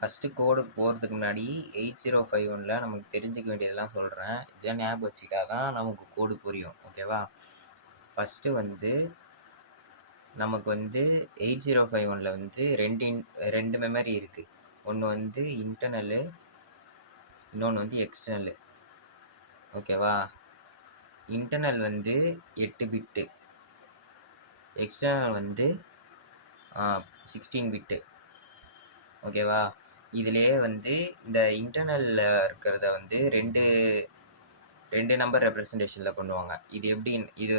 First கோடுக்கு போகிறதுக்கு முன்னாடி 8051ல் நமக்கு தெரிஞ்சுக்க வேண்டியதெல்லாம் சொல்கிறேன். இதெல்லாம் ஞாபகம் வச்சுக்கிட்டா தான் நமக்கு கோடு புரியும். ஓகேவா? ஃபஸ்ட்டு வந்து நமக்கு வந்து 8051ல் வந்து 2 மெமரி இருக்குது. ஒன்று வந்து இன்டர்னலு, இன்னொன்று வந்து எக்ஸ்டர்னலு. ஓகேவா? இன்டர்னல் வந்து 8 பிட்டு, எக்ஸ்டர்னல் வந்து 16 பிட்டு. ஓகேவா? இதிலேயே வந்து இந்த இன்டர்னலில் இருக்கிறத வந்து ரெண்டு நம்பர் ரெப்ரசன்டேஷனில் பண்ணுவாங்க. இது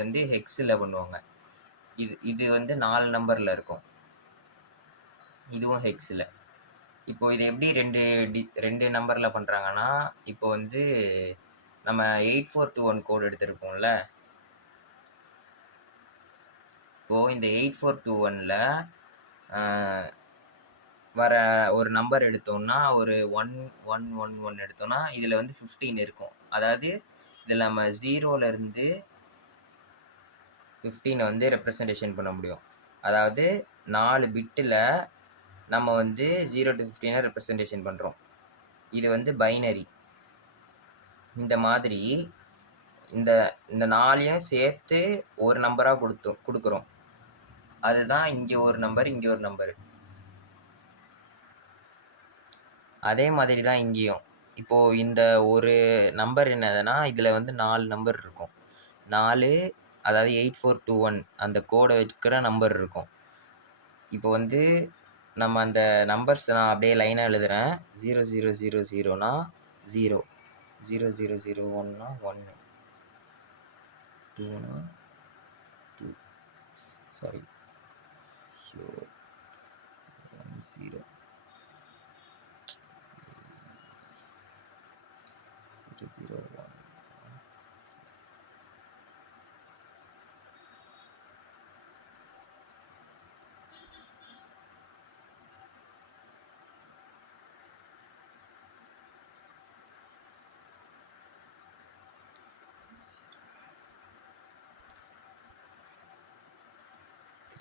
வந்து ஹெக்ஸில் பண்ணுவாங்க. இது வந்து 4 நம்பரில் இருக்கும். இதுவும் ஹெக்ஸில். இப்போது இது எப்படி ரெண்டு நம்பரில் பண்ணுறாங்கன்னா, இப்போ வந்து நம்ம 8421 கோடு எடுத்திருப்போம்ல. இப்போது இந்த 8421ல் வர ஒரு நம்பர் எடுத்தோம்னா, ஒரு 1111 எடுத்தோம்னா, இதில் வந்து 15 இருக்கும். அதாவது இதில் நம்ம 0லேருந்து 15 வந்து ரெப்ரசன்டேஷன் பண்ண முடியும். அதாவது 4 பிட்டில் நம்ம வந்து 0 to 15 ரெப்ரசன்டேஷன் பண்ணுறோம். இது வந்து பைனரி. இந்த மாதிரி இந்த 4யும் சேர்த்து ஒரு நம்பராக கொடுக்குறோம். அதுதான் இங்கே ஒரு நம்பர், இங்கே ஒரு நம்பரு. அதே மாதிரி தான் இங்கேயும். இப்போது இந்த ஒரு நம்பர் என்னதுன்னா, இதில் வந்து 4 நம்பர் இருக்கும். 4, அதாவது 8421 அந்த கோடை வைக்கிற நம்பர் இருக்கும். இப்போ வந்து நம்ம அந்த நம்பர்ஸ் நான் அப்படியே லைனாக எழுதுகிறேன். 0000னா 0, 0001னா 1, 2னா 2, சாரி 10, 001.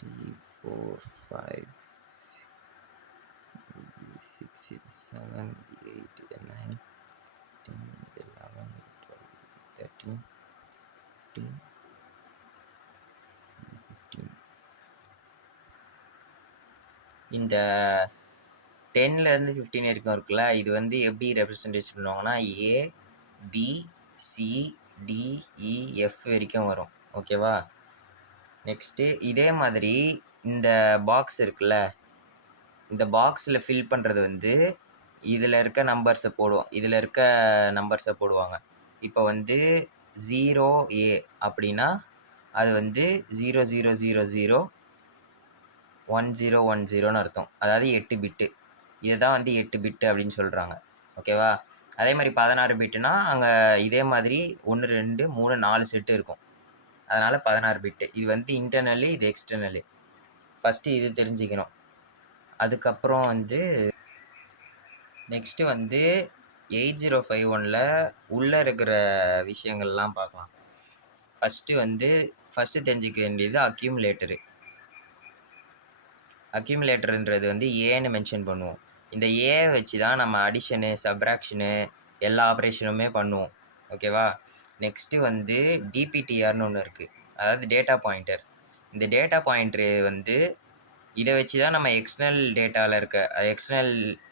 3, 4, 5, 6, 7, 8, 9, 10, 11, 12, 13, 14, 15. இந்த 10லேருந்து 15 வரைக்கும் இருக்குல்ல, இது வந்து எப்படி ரெப்ரசன்டேஷன் பண்ணுவாங்கன்னா, A, B, C, D, E, F வரைக்கும் வரும். ஓகேவா? நெக்ஸ்ட்டு இதே மாதிரி இந்த பாக்ஸ் இருக்குல்ல, இந்த பாக்ஸில் ஃபில் பண்ணுறது வந்து இதில் இருக்க நம்பர்ஸை போடுவாங்க. இப்போ வந்து 0A அப்படின்னா அது வந்து 00001010ன்னு அர்த்தம். அதாவது 8 பிட்டு. இதை தான் வந்து 8 பிட்டு அப்படின்னு சொல்கிறாங்க. ஓகேவா? அதே மாதிரி 16 பிட்டுனா அங்கே இதே மாதிரி 1, 2, 3, 4 செட்டு இருக்கும். அதனால் 16 பிட்டு. இது வந்து இன்டர்னலு, இது எக்ஸ்டர்னலு. ஃபஸ்ட்டு இது தெரிஞ்சுக்கணும். அதுக்கப்புறம் வந்து நெக்ஸ்ட்டு வந்து 8051ல் உள்ளே இருக்கிற விஷயங்கள்லாம் பார்க்கலாம். ஃபஸ்ட்டு தெரிஞ்சிக்க வேண்டியது அக்யூமுலேட்டருன்றது வந்து ஏன்னு மென்ஷன் பண்ணுவோம். இந்த ஏ வச்சு தான் நம்ம அடிஷனு, சப்ராக்ஷனு எல்லா ஆப்ரேஷனுமே பண்ணுவோம். ஓகேவா? நெக்ஸ்ட்டு வந்து டிபிடிஆர்னு ஒன்று இருக்குது. அதாவது டேட்டா பாயிண்டர். இந்த டேட்டா பாயிண்டரு வந்து இதை வச்சு தான் நம்ம எக்ஸ்டர்னல்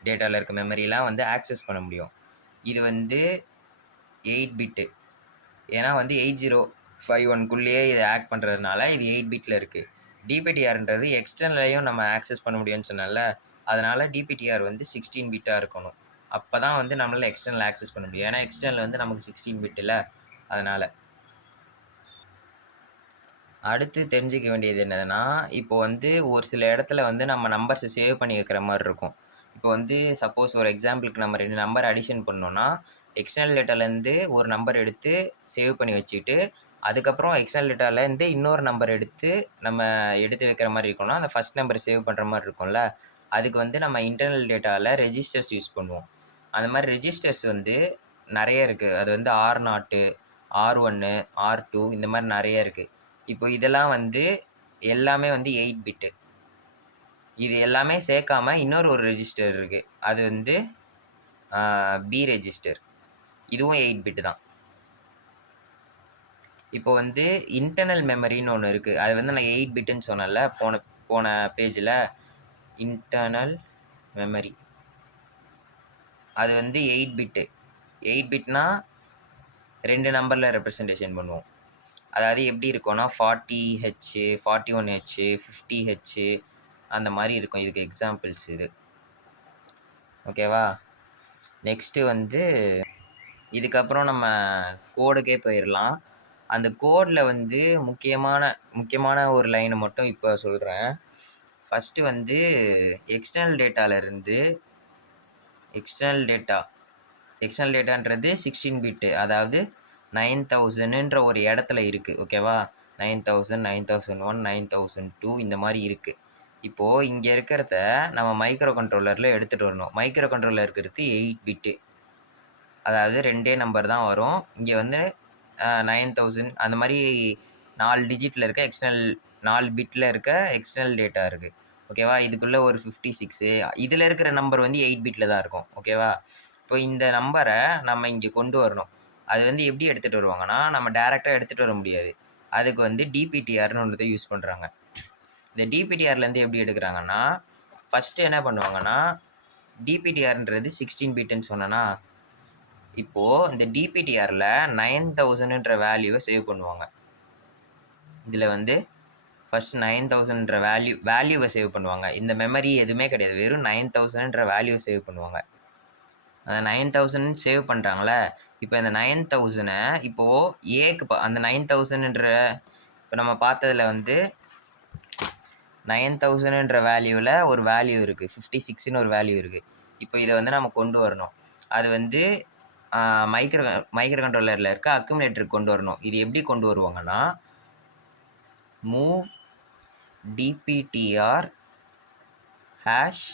டேட்டாவில் இருக்க மெமரிலாம் வந்து ஆக்சஸ் பண்ண முடியும். இது வந்து 8 பிட்டு. ஏன்னா வந்து 8051க்குள்ளேயே இதை ஆட் பண்ணுறதுனால இது 8 பிட்டில் இருக்குது. டிபிடிஆர்ன்றது எக்ஸ்டர்னலையும் நம்ம ஆக்சஸ் பண்ண முடியும்னு சொன்னால, அதனால் டிபிடிஆர் வந்து 16 பிட்டாக இருக்கணும். அப்போ தான் வந்து நம்மளால் எக்ஸ்டர்னல் ஆக்சஸ் பண்ண முடியும். ஏன்னா எக்ஸ்டர்னல் வந்து நமக்கு 16 பிட்டில், அதனால். அடுத்து தெரிஞ்சிக்க வேண்டியது என்னதுன்னா, இப்போ வந்து ஒரு சில இடத்துல வந்து நம்ம நம்பர்ஸை சேவ் பண்ணி வைக்கிற மாதிரி இருக்கும். இப்போ வந்து சப்போஸ் ஒரு எக்ஸாம்பிளுக்கு நம்ம 2 நம்பர் அடிஷன் பண்ணோன்னா, எக்ஸ்டர்னல் டேட்டாலேருந்து ஒரு நம்பர் எடுத்து சேவ் பண்ணி வச்சுக்கிட்டு, அதுக்கப்புறம் எக்ஸ்டர்னல் டேட்டாலேருந்து இன்னொரு நம்பர் எடுத்து வைக்கிற மாதிரி இருக்கும்னா, அந்த ஃபஸ்ட் நம்பர் சேவ் பண்ணுற மாதிரி இருக்கும்ல, அதுக்கு வந்து நம்ம இன்டர்னல் டேட்டாவில் ரெஜிஸ்டர்ஸ் யூஸ் பண்ணுவோம். அந்த மாதிரி ரெஜிஸ்டர்ஸ் வந்து நிறைய இருக்குது. அது வந்து R0, R1, R2 இந்த மாதிரி நிறைய இருக்குது. இப்போ இதெல்லாம் வந்து எல்லாமே வந்து 8 பிட்டு. இது எல்லாமே சேர்க்காம இன்னொரு ஒரு ரெஜிஸ்டர் இருக்குது, அது வந்து பி ரெஜிஸ்டர். இதுவும் 8 பிட்டு தான். இப்போ வந்து இன்டர்னல் மெமரின்னு ஒன்று இருக்குது. அது வந்து நான் 8 பிட்டுன்னு சொன்னேன்ல போன போன பேஜில். இன்டர்னல் மெமரி அது வந்து 8 பிட்டு. 8 பிட்னா 2 நம்பரில் ரெப்ரசன்டேஷன் பண்ணுவோம். அதாவது எப்படி இருக்கும்னா 40H 41H 50H அந்த மாதிரி இருக்கும். இதுக்கு எக்ஸாம்பிள்ஸ் இது. ஓகேவா? நெக்ஸ்ட்டு வந்து இதுக்கப்புறம் நம்ம கோடுக்கே போயிடலாம். அந்த கோடில் வந்து முக்கியமான ஒரு லைனை மட்டும் இப்போ சொல்கிறேன். ஃபஸ்ட்டு வந்து எக்ஸ்டர்னல் டேட்டான்றது 16 பிட்டு, அதாவது 9000ன்ற ஒரு இடத்துல இருக்குது. ஓகேவா? 9000, 9001, 9002 இந்த மாதிரி இருக்குது. இப்போது இங்கே இருக்கிறத நம்ம மைக்ரோ கண்ட்ரோலரில் எடுத்துகிட்டு வரணும். மைக்ரோ கண்ட்ரோலர் இருக்கிறது 8 பிட்டு, அதாவது 2 நம்பர் தான் வரும். இங்கே வந்து 9000 அந்த மாதிரி 4 டிஜிட்டில் இருக்க 4 பிட்டில் இருக்க எக்ஸ்டர்னல் டேட்டா இருக்குது. ஓகேவா? இதுக்குள்ளே ஒரு 56 இதில் இருக்கிற நம்பர் வந்து 8 பிட்டில் தான் இருக்கும். ஓகேவா? இப்போ இந்த நம்பரை நம்ம இங்கே கொண்டு வரணும். அது வந்து எப்படி எடுத்துகிட்டு வருவாங்கன்னா, நம்ம டேரெக்டாக எடுத்துகிட்டு வர முடியாது. அதுக்கு வந்து டிபிடிஆர்னு ஒன்றதை யூஸ் பண்ணுறாங்க. இந்த டிபிடிஆர்லேருந்து எப்படி எடுக்கிறாங்கன்னா, ஃபஸ்ட்டு என்ன பண்ணுவாங்கன்னா, டிபிடிஆர்ன்றது 16 பிட்டுன்னு சொன்னேன்னா, இப்போது இந்த டிபிடிஆரில் 9000ன்ற வேல்யூவை சேவ் பண்ணுவாங்க. இதில் வந்து ஃபஸ்ட் 9000ன்ற வேல்யூவை சேவ் பண்ணுவாங்க. இந்த மெமரி எதுவுமே கிடையாது, வெறும் 9000ன்ற வேல்யூவை சேவ் பண்ணுவாங்க. அந்த 9000 சேவ் பண்ணுறாங்களே, இப்போ இந்த 9000 இப்போது ஏக்கு அந்த 9000ன்ற இப்போ நம்ம பார்த்ததில் வந்து 9000ன்ற வேல்யூவில் ஒரு வேல்யூ இருக்குது, 56ன்னு ஒரு வேல்யூ இருக்குது. இப்போ இதை வந்து நம்ம கொண்டு வரணும். அது வந்து மைக்ரோ கண்ட்ரோலரில் இருக்க அக்குமுலேட்டருக்கு கொண்டு வரணும். இது எப்படி கொண்டு வருவாங்கன்னா, மூவ் டிபிடிஆர் ஹேஷ்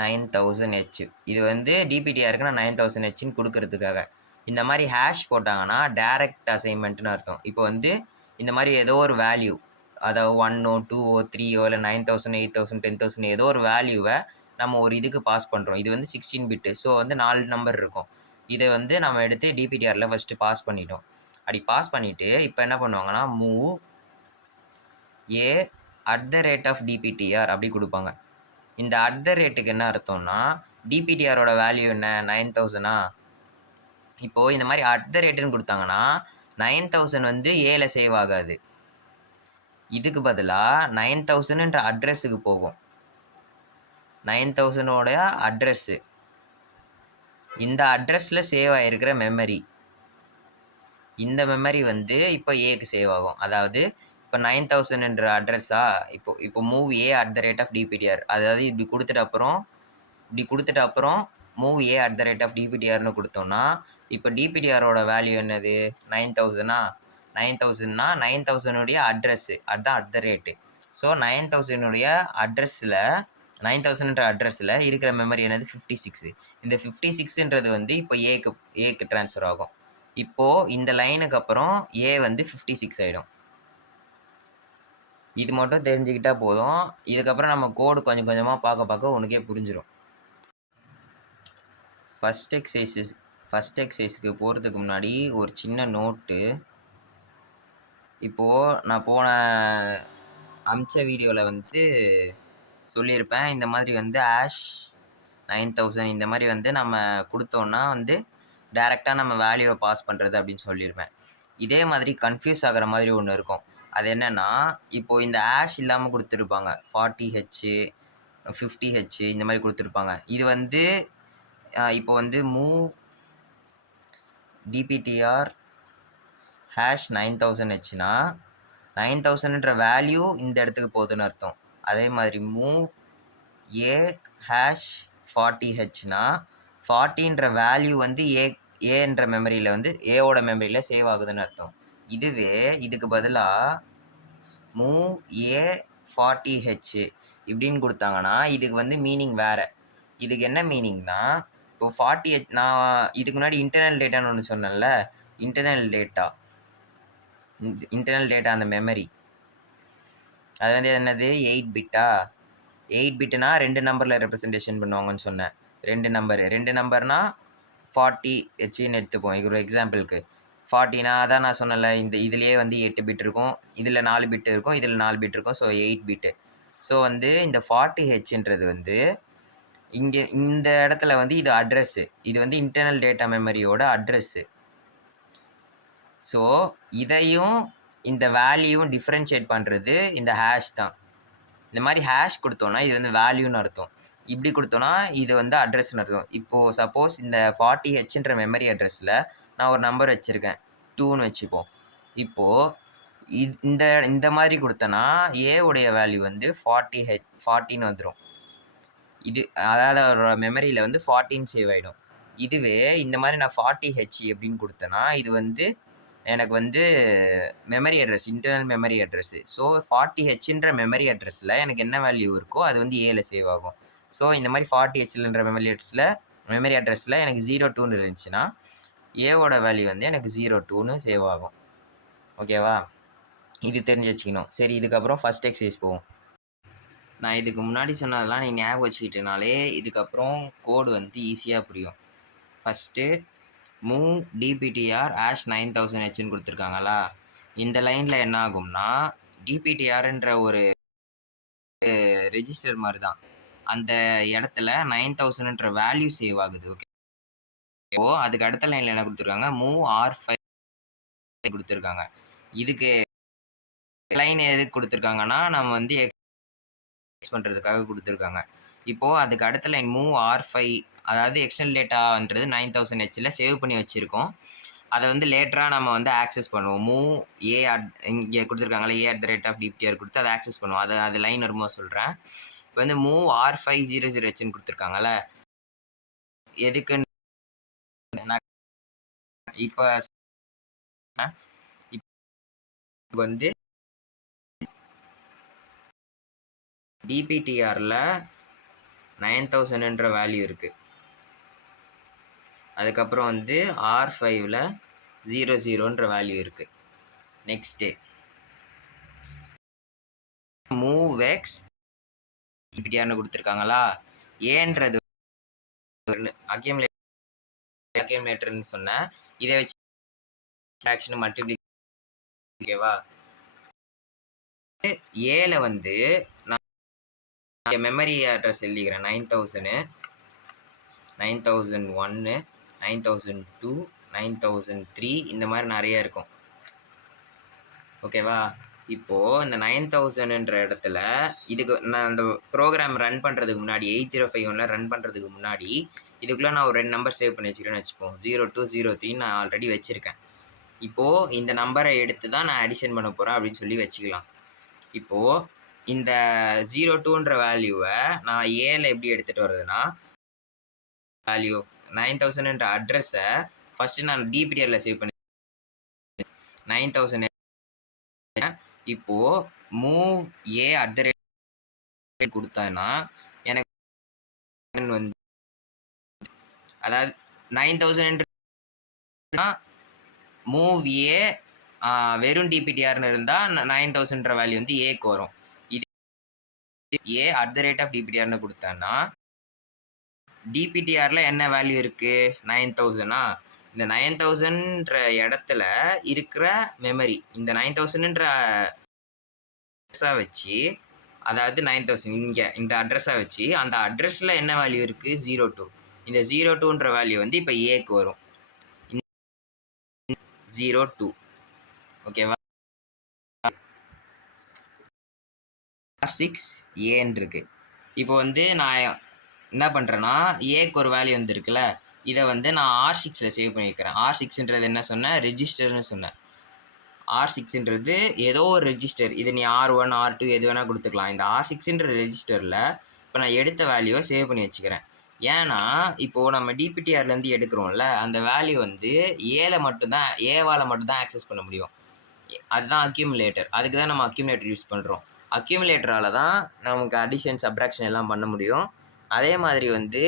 9000H. இது வந்து டிபிடிஆருக்கு நான் 9000Hன்னு கொடுக்கறதுக்காக. இந்த மாதிரி ஹேஷ் போட்டாங்கன்னா டைரக்ட் அசைன்மெண்ட்னு அர்த்தம். இப்போ வந்து இந்த மாதிரி ஏதோ ஒரு வேல்யூ, அதாவது 1ஓ 2ஓ 3ஓ இல்லை 9000 8000 10,000 ஏதோ ஒரு வேல்யூவை நம்ம ஒரு இதுக்கு பாஸ் பண்ணுறோம். இது வந்து 16 பிட்டு, ஸோ வந்து 4 நம்பர் இருக்கும். இதை வந்து நம்ம எடுத்து டிபிடிஆரில் ஃபஸ்ட்டு பாஸ் பண்ணிட்டோம். அப்படி பாஸ் பண்ணிவிட்டு இப்போ என்ன பண்ணுவாங்கன்னா, மூவ் @டிபிடிஆர் அப்படி கொடுப்பாங்க. இந்த @க்கு என்ன அர்த்தம்னா, டிபிடிஆரோட வேல்யூ என்ன, 9000. இப்போது இந்த மாதிரி @ன்னு கொடுத்தாங்கன்னா 9000 வந்து ஏல சேவ் ஆகாது. இதுக்கு பதிலாக 9000ன்ற அட்ரஸுக்கு போகும். 9000ஓடைய அட்ரஸ்ஸு, இந்த அட்ரஸில் சேவ் ஆகிருக்கிற மெமரி, இந்த மெமரி வந்து இப்போ ஏக்கு சேவ் ஆகும். அதாவது இப்போ 9000ன்ற அட்ரஸா, இப்போ மூவ் @டிபிடிஆர், அதாவது இப்படி கொடுத்துட்டு அப்புறம் மூவ் @டிபிடிஆர்னு கொடுத்தோம்னா, இப்போ டிபிடிஆரோட வேல்யூ என்னது, 9000னா 9000உடைய அட்ரஸ்ஸு, அதுதான் @. ஸோ 9000ன்ற அட்ரஸில் இருக்கிற மெமரி என்னது, 56. இந்த 56ன்றது வந்து இப்போ ஏக்கு ட்ரான்ஸ்ஃபர் ஆகும். இப்போது இந்த லைனுக்கு அப்புறம் ஏ வந்து 56 ஆகிடும். இது மட்டும் தெரிஞ்சுக்கிட்டால் போதும். இதுக்கப்புறம் நம்ம கோடு கொஞ்சம் கொஞ்சமாக பார்க்க உனக்கே புரிஞ்சிடும். ஃபஸ்ட் எக்ஸசைஸுக்கு போகிறதுக்கு முன்னாடி ஒரு சின்ன நோட்டு. இப்போது நான் அமிச்ச வீடியோவில் வந்து சொல்லியிருப்பேன், இந்த மாதிரி வந்து #9000 இந்த மாதிரி வந்து நம்ம கொடுத்தோன்னா வந்து டைரெக்டாக நம்ம வேல்யூவை பாஸ் பண்ணுறது அப்படின்னு சொல்லியிருப்பேன். இதே மாதிரி கன்ஃபியூஸ் ஆகிற மாதிரி ஒன்று இருக்கும். அது என்னென்னா, இப்போது இந்த இல்லாமல் கொடுத்துருப்பாங்க, 40H 50H இந்த மாதிரி கொடுத்துருப்பாங்க. இது வந்து இப்போ வந்து மூவ் டிபிடிஆர் ஹேஷ் 9000Hனா 9000ன்ற வேல்யூ இந்த இடத்துக்கு போகுதுன்னு அர்த்தம். அதே மாதிரி மூவ் ஹேஷ் 40Hனா 40ன்ற வேல்யூ வந்து ஏன்ற மெமரியில் வந்து ஏவோட மெமரியில் சேவ் ஆகுதுன்னு அர்த்தம். இதுவே இதுக்கு பதிலாக மூவ் 40H இப்படின்னு கொடுத்தாங்கன்னா இதுக்கு வந்து மீனிங் வேறு. இதுக்கு என்ன மீனிங்னா, இப்போ 40H, நான் இதுக்கு முன்னாடி இன்டர்னல் டேட்டான்னு ஒன்று சொன்னேன்ல, இன்டர்னல் டேட்டா அந்த மெமரி அது வந்து என்னது 8 பிட்டா, 8 பிட்னா 2 நம்பர்ல ரெப்ரசன்டேஷன் பண்ணுவாங்கன்னு சொன்னேன். 2 நம்பர்னா 40 ஹெச்ன்னு எடுத்துப்போம். இது ஒரு எக்ஸாம்பிளுக்கு. 40னா அதான் நான் சொன்னேன்ல, இதுலயே வந்து 8 பிட் இருக்கும். இதுல 4 பிட் இருக்கும். இதுல 4 பிட் இருக்கும். So 8 bit. ஸோ வந்து இந்த 40 ஹெச்ன்றது வந்து இங்க இந்த இடத்துல வந்து இது அட்ரஸ். இது வந்து இன்டர்னல் டேட்டா மெமரியோட அட்ரஸ். ஸோ இதையும் இந்த வேல்யூவும் டிஃபரன்ஷியேட் பண்றது இந்த ஹேஷ் தான். இந்த மாதிரி ஹேஷ் கொடுத்தோம்னா இது வந்து வேல்யூன்னு அர்த்தம். இப்படி கொடுத்தோம்னா இது வந்து அட்ரஸ்ன்னு அர்த்தம். இப்போ சப்போஸ் இந்த 40 ஹெச்ன்ற மெமரி அட்ரஸ்ல நான் ஒரு நம்பர் வச்சிருக்கேன் 2ன்னு வச்சுப்போம். இப்போ இந்த இந்த மாதிரி கொடுத்தனா ஏ உடைய வேல்யூ வந்து 40ன்னு வந்துடும். இது அதாவது ஒரு மெமரியில வந்து 40ன்னு சேவ் ஆயிடும். இதுவே இந்த மாதிரி நான் 40 ஹெச் அப்படின்னு கொடுத்தேன்னா இது வந்து எனக்கு வந்து memory address, internal memory address. So 40 ஹெச்ன்ற மெமரி அட்ரஸில் எனக்கு என்ன வேல்யூ இருக்கோ அது வந்து ஏல சேவ் ஆகும். ஸோ இந்த மாதிரி 40 ஹெச்ன்ற மெமரி அட்ரஸில் எனக்கு 02ன்னு இருந்துச்சுன்னா ஏவோட வேல்யூ வந்து எனக்கு 02ன்னு சேவ் ஆகும். ஓகேவா? இது தெரிஞ்சு வச்சுக்கணும். சரி, இதுக்கப்புறம் ஃபர்ஸ்ட் எக்ஸசைஸ் போவோம். நான் இதுக்கு முன்னாடி சொன்னதெல்லாம் நீ ஞாபகம் வச்சுக்கிட்டனாலே இதுக்கப்புறம் கோடு வந்து ஈஸியாக புரியும். ஃபஸ்ட்டு மூவ் டிபிடிஆர் ஆஷ் 9000 ஹெச்ன்னு கொடுத்துருக்காங்களா, இந்த லைனில் என்ன ஆகும்னா டிபிடிஆர்ன்ற ஒரு ரெஜிஸ்டர் மாதிரி தான். அந்த இடத்துல 9000ன்ற வேல்யூ சேவ் ஆகுது. ஓகே, இப்போ அதுக்கு அடுத்த லைனில் என்ன கொடுத்துருக்காங்க, மூவ் R5 கொடுத்துருக்காங்க. இதுக்கு லைன் எதுக்கு கொடுத்துருக்காங்கன்னா நம்ம வந்து எக்ஸ் பண்ணுறதுக்காக கொடுத்துருக்காங்க. இப்போது அதுக்கு அடுத்த லைன் மூவ் R5, அதாவது எக்ஸ்டர்னல் டேட்டான்றது 9000 ஹெச்சில் சேவ் பண்ணி வச்சுருக்கோம். அதை வந்து லேட்டராக நம்ம வந்து ஆக்சஸ் பண்ணுவோம். மூவ் ஏ இங்கே கொடுத்துருக்காங்களே a@dptr கொடுத்து அதை ஆக்சஸ் பண்ணுவோம். அது லைன் வரும்போது சொல்கிறேன். இப்போ வந்து மூவ் R500Hன்னு கொடுத்துருக்காங்கல்ல, எதுக்குன்னு இப்போ வந்து டிபிடிஆரில் 9000ன்ற வேல்யூ இருக்குது. அதுக்கப்புறம் வந்து R5ல் 00ன்ற வேல்யூ இருக்குது. நெக்ஸ்ட்டு மூவ் எக்ஸ் டிபிடிஆர்னு கொடுத்துருக்காங்களா, ஏன்றது அக்யூமுலேட்டர்னு சொன்னேன். இதை வச்சு ஆக்ஷன் மல்டிப்ளி. ஓகேவா? ஏல வந்து நான் மெமரி அட்ரஸ் எழுதிக்கிறேன். 9000, 9001, 9002, 9003 இந்த மாதிரி நிறைய இருக்கும். ஓகேவா? இப்போது இந்த 9000ன்ற இடத்துல இதுக்கு நான் அந்த ப்ரோக்ராம் ரன் பண்ணுறதுக்கு முன்னாடி 8051 ரன் பண்ணுறதுக்கு முன்னாடி இதுக்குள்ளே நான் ஒரு 2 நம்பர் சேவ் பண்ணி வச்சுக்கிறேன்னு வச்சுப்போம். 0203 நான் ஆல்ரெடி வச்சுருக்கேன். இப்போது இந்த நம்பரை எடுத்து தான் நான் அடிஷன் பண்ண போகிறேன் அப்படின்னு சொல்லி வச்சுக்கலாம். இப்போது இந்த 02ன்ற வேல்யூவை நான் ஏல எப்படி எடுத்துகிட்டு வர்றதுன்னா, வேல்யூ 9000ன்ற அட்ரஸை ஃபஸ்ட்டு நான் டிபிடிஆரில் சேவ் பண்ணி 9000. இப்போது மூவ் ஏ @ கொடுத்தேன்னா எனக்கு வந்து அதாவது 9000 மூவ் ஏ வெறும் டிபிடிஆர்னு இருந்தால் 9000ன்ற வேல்யூ வந்து ஏக்கு வரும். இது ஏ @ டிபிடிஆர்னு கொடுத்தேன்னா டிபிடிஆரில் என்ன வேல்யூ இருக்குது, 9000. இந்த 9000ன்ற இடத்துல இருக்கிற மெமரி இந்த 9000ன்ற அட்ரஸாக வச்சு, அதாவது 9000 இங்கே இந்த அட்ரஸாக வச்சு அந்த அட்ரஸில் என்ன வேல்யூ இருக்குது, 02. இந்த 02ன்ற வேல்யூ வந்து இப்போ ஏக்கு வரும். 02. ஓகேவா? R6 ஏன்னு இருக்கு. இப்போ வந்து நான் என்ன பண்ணுறேன்னா ஏக்கு ஒரு வேல்யூ வந்துருக்குல்ல, இதை வந்து நான் R6ல் சேவ் பண்ணி வைக்கிறேன். R6ன்றது என்ன சொன்னேன், ரெஜிஸ்டர்னு சொன்னேன். R6ன்றது ஏதோ ஒரு ரெஜிஸ்டர். இது நீ R1, R2 எது வேணால் கொடுத்துக்கலாம். இந்த R6ன்ற ரெஜிஸ்டரில் இப்போ நான் எடுத்த வேல்யூவை சேவ் பண்ணி வச்சுக்கிறேன். ஏன்னா இப்போது நம்ம டிபிடிஆர்லேருந்து எடுக்கிறோம்ல, அந்த வேல்யூ வந்து ஏவால் மட்டும்தான் ஆக்சஸ் பண்ண முடியும். அதுதான் அக்யூமுலேட்டர். அதுக்கு தான் நம்ம அக்யூமுலேட்டர் யூஸ் பண்ணுறோம். அக்யூமுலேட்டரால் தான் நமக்கு அடிஷன், சப்ராக்ஷன் எல்லாம் பண்ண முடியும். அதே மாதிரி வந்து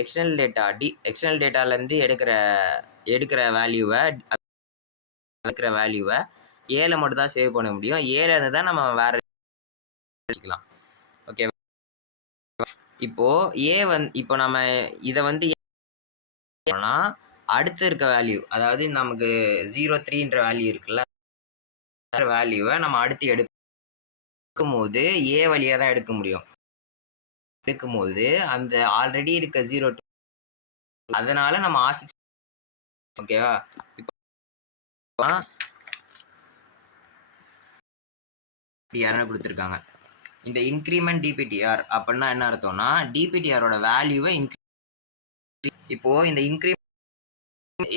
எக்ஸ்டர்னல் டேட்டாலேருந்து எடுக்கிற வேல்யூவை ஏல மட்டும் தான் சேவ் பண்ண முடியும். ஏல இருந்து தான் நம்ம வேறு வச்சுக்கலாம். ஓகே. இப்போது இப்போ நம்ம இதை வந்து அடுத்து இருக்க வேல்யூ, அதாவது நமக்கு 0.3ன்ற வேல்யூ இருக்குல்ல, வேல்யூவை நம்ம அடுத்து எடுக்கும்போது ஏ வழியாக தான் எடுக்க முடியும். எடுக்கும்போது அந்த ஆல்ரெடி இருக்க 0.2, அதனால நம்ம R6, ஓகேவா? இப்போ டிபிடிஆர்னு கொடுத்துருக்காங்க. இந்த இன்க்ரிமெண்ட் டிபிடிஆர் அப்படின்னா என்ன அர்த்தம்னா, டிபிடிஆரோட வேல்யூவை இப்போ இந்த இன்க்ரிமெண்ட்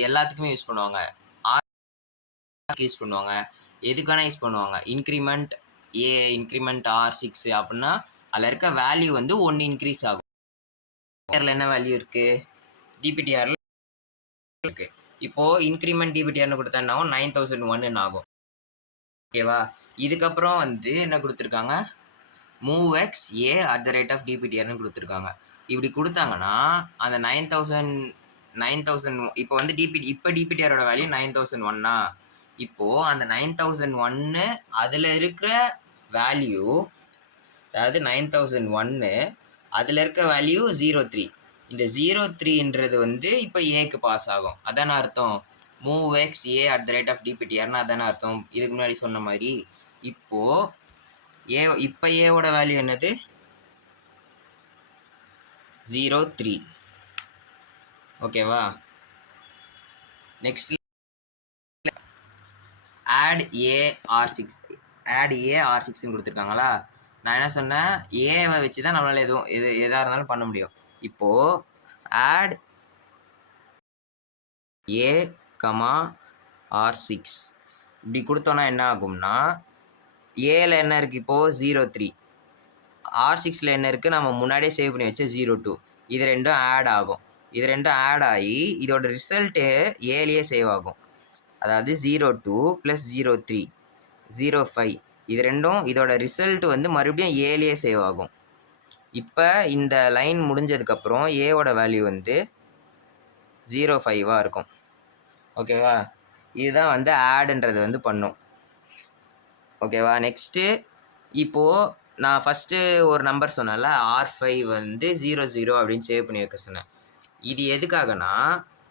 எல்லாத்துக்குமே யூஸ் பண்ணுவாங்க. யூஸ் பண்ணுவாங்க, எதுக்கான யூஸ் பண்ணுவாங்க. இன்க்ரிமெண்ட் ஏ, இன்க்ரிமெண்ட் R6 அப்படின்னா அதில் இருக்க வேல்யூ வந்து 1 இன்க்ரீஸ் ஆகும். என்ன வேல்யூ இருக்கு டிபிடிஆர்ல இருக்கு. இப்போ இன்க்ரிமெண்ட் டிபிடிஆர்னு கொடுத்தா என்ன ஆகும், 9001 ஆகும். ஓகேவா? இதுக்கப்புறம் வந்து என்ன கொடுத்துருக்காங்க, மூவ்x a @dptr கொடுத்துருக்காங்க. இப்படி கொடுத்தாங்கன்னா அந்த 9000 இப்போ வந்து டிபிடிஆரோட வேல்யூ 9001. இப்போ அந்த 9001 அதில் இருக்கிற வேல்யூ, அதாவது 9001 அதில் இருக்க வேல்யூ 03. இந்த 03ன்றது வந்து இப்போ ஏக்கு பாஸ் ஆகும். அதான அர்த்தம் மூவ்x a @dptrன்னு அதான அர்த்தம், இதுக்கு முன்னாடி சொன்ன மாதிரி. இப்போ ஏவோட வேல்யூ என்னது, 03. ஓகேவா? நெக்ஸ்ட் add a R6 கொடுத்துருக்காங்களா. நான் என்ன சொன்னேன், ஏவை வச்சு தான் நம்மளால எதாக இருந்தாலும் பண்ண முடியும். இப்போ add a, R6 இப்படி கொடுத்தோன்னா என்ன ஆகும்னா, ஏல என்ன இருக்குது இப்போது 03, R6ல என்ன இருக்குது, நம்ம முன்னாடியே சேவ் பண்ணி வச்ச 02. இது ரெண்டும் ஆட் ஆகும். இது ரெண்டும் ஆட் ஆகி இதோட ரிசல்ட்டு ஏலேயே சேவ் ஆகும். அதாவது 02 + 03 05, இது ரெண்டும் இதோட ரிசல்ட் வந்து மறுபடியும் ஏலேயே சேவ் ஆகும். இப்போ இந்த லைன் முடிஞ்சதுக்கப்புறம் ஏவோட வேல்யூ வந்து 05 இருக்கும். ஓகேவா? இதுதான் வந்து ஆடுன்றது வந்து பண்ணும். ஓகேவா? நெக்ஸ்ட்டு இப்போது நான் ஃபஸ்ட்டு ஒரு நம்பர் சொன்னேன்ல, R5 வந்து 00 அப்படின்னு சேவ் பண்ணி வைக்க சொன்னேன். இது எதுக்காகனா,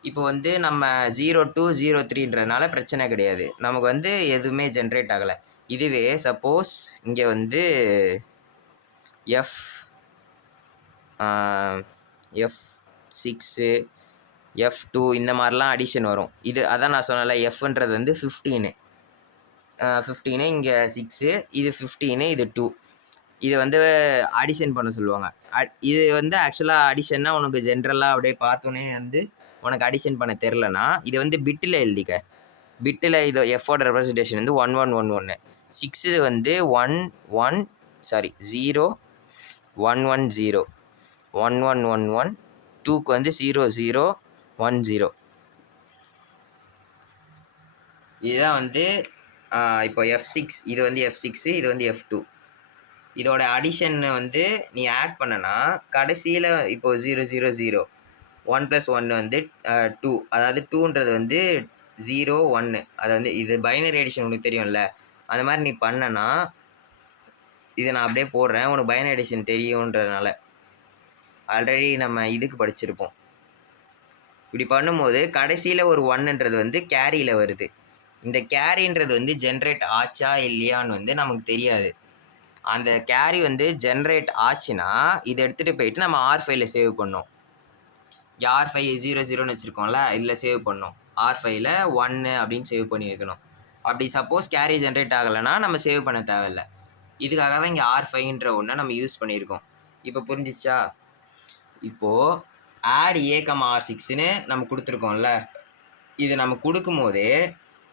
இப்போ வந்து நம்ம 02 03ன்றதுனால பிரச்சனை கிடையாது, நமக்கு வந்து எதுவுமே ஜென்ரேட் ஆகலை. இதுவே சப்போஸ் இங்கே வந்து F6 F2 இந்த மாதிரிலாம் அடிஷன் வரும். இது அதான் நான் சொன்னல, எஃப்ன்றது வந்து 15, இங்கே 6, இது 15, இது 2. இது வந்து அடிஷன் பண்ண சொல்லுவாங்க. இது வந்து ஆக்சுவலாக அடிஷன்னா உனக்கு ஜென்ரலாக அப்படியே பார்த்தோன்னே வந்து உனக்கு அடிஷன் பண்ண தெரிலனா, இது வந்து பிட்டில் எழுதிக்க. பிட்டில் இது எஃபோட ரெப்ரசன்டேஷன் வந்து 1111. 6 வந்து 0 110 1111. 2க்கு வந்து 0010. இதுதான் வந்து இப்போ F6, இது வந்து F6, இது வந்து F2. இதோட அடிஷன் வந்து நீ ஆட் பண்ணனா கடைசியில் இப்போ 000 1 + 1 வந்து 2, அதாவது 2ன்றது வந்து 0 1. அது வந்து இது பைனரி அடிஷன் உனக்கு தெரியும்ல, அந்த மாதிரி நீ பண்ணனா, இதை நான் அப்படியே போடுறேன் உனக்கு பைனரி அடிஷன் தெரியுன்றதுனால. ஆல்ரெடி நம்ம இதுக்கு படிச்சிருப்போம். இப்படி பண்ணும்போது கடைசியில் ஒரு 1ன்றது வந்து கேரியில் வருது. இந்த கேரின்றது வந்து ஜென்ரேட் ஆச்சா இல்லையான்னு வந்து நமக்கு தெரியாது. அந்த கேரி வந்து ஜென்ரேட் ஆச்சுன்னா இதை எடுத்துகிட்டு போயிட்டு நம்ம R5ல சேவ் பண்ணோம். R5 00ன்னு வச்சுருக்கோம்ல, இதில் சேவ் பண்ணோம். R5ல 1 அப்படின்னு சேவ் பண்ணி வைக்கணும். அப்படி சப்போஸ் கேரி ஜென்ரேட் ஆகலைன்னா நம்ம சேவ் பண்ண தேவையில்ல. இதுக்காக தான் இங்கே R5ன்ற ஒன்றை நம்ம யூஸ் பண்ணியிருக்கோம். இப்போ புரிஞ்சிச்சா? இப்போது add a, R6ன்னு நம்ம கொடுத்துருக்கோம்ல, இது நம்ம கொடுக்கும் போதே